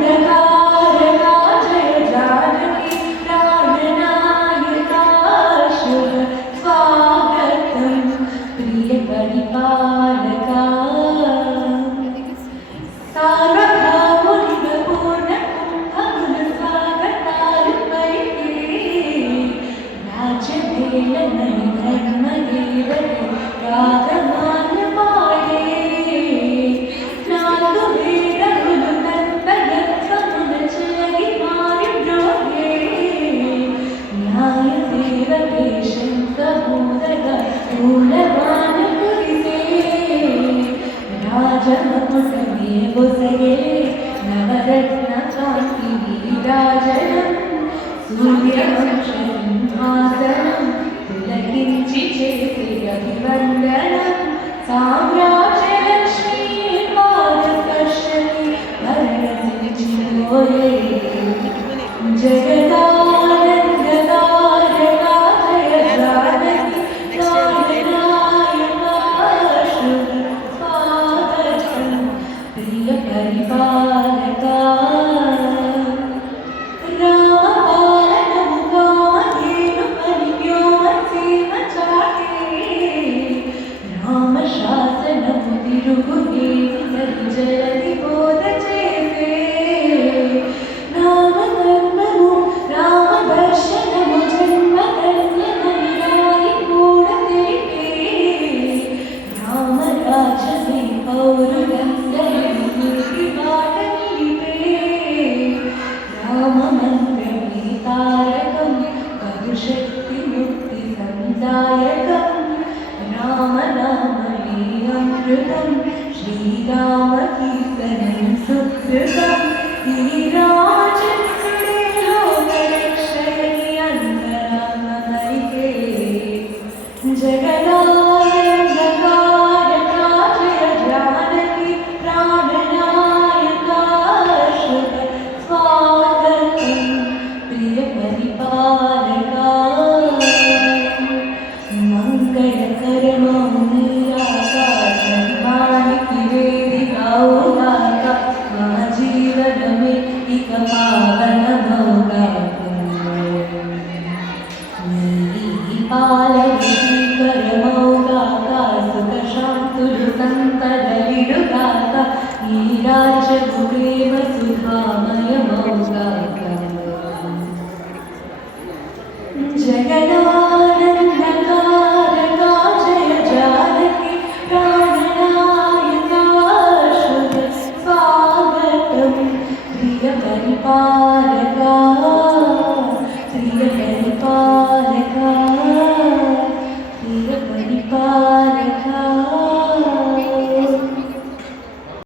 जगदानन्दकारका जय जानकी प्राणनायका शुभ स्वागतं प्रिय परिपालका सार्वभौमुनिपूर्ण कुम्भगुणस्वागतारुपैके राज्यदेवननि धर्मदेवते रागमानपाये नालु वेदगुलु तत्पदत्वमुनचलि मारिब्रोहे न्यायदेवते शङ्खमोदक मूलवानकुरिते राजमकुटमे बొసగే नवरत्नकान्ति विराजनं सूर्यवंशसिंहासनं तिलकिञ्चि चेते अभिवन्दनं साम्राज्यलक्ष्मी पादस्पर्शति भरणसिंचिलोये जगदानन्दकारका जय जानकी प्राणनायका शुभ स्वागतं प्रिय परिपालका రామశాసనము తిరుగుదేవి జలది బోధ చేసే రామధర్మము రామదర్శనము జన్మధన్యమని రాయి కూడా తెలిపే రామరాజ్యమే పౌరులందరి నీతి బాట నిలిపే రామమంత్రమే తారకం కరుశక్తి ముక్తి సందాయకం रामनाममे अमृतं श्रीरामकीर्तनं सुकृतं गिरिराजकृते लोकरक्षणे अन्तरामहरिते जगदानन्दकारका जय जानकी प्राणनायका शुभ स्वागतं प्रिय परिपालका जीवनमे इक पालनीकरमौगाका सुखशान्तुलु संपदलिडुगाक ई राज्यमु प्रेम सुधामयमौगाका जगदानन्दकारका जय जानकी प्राणनायका शुभ स्वागतं प्रिय परिपालका प्रिय परिपालका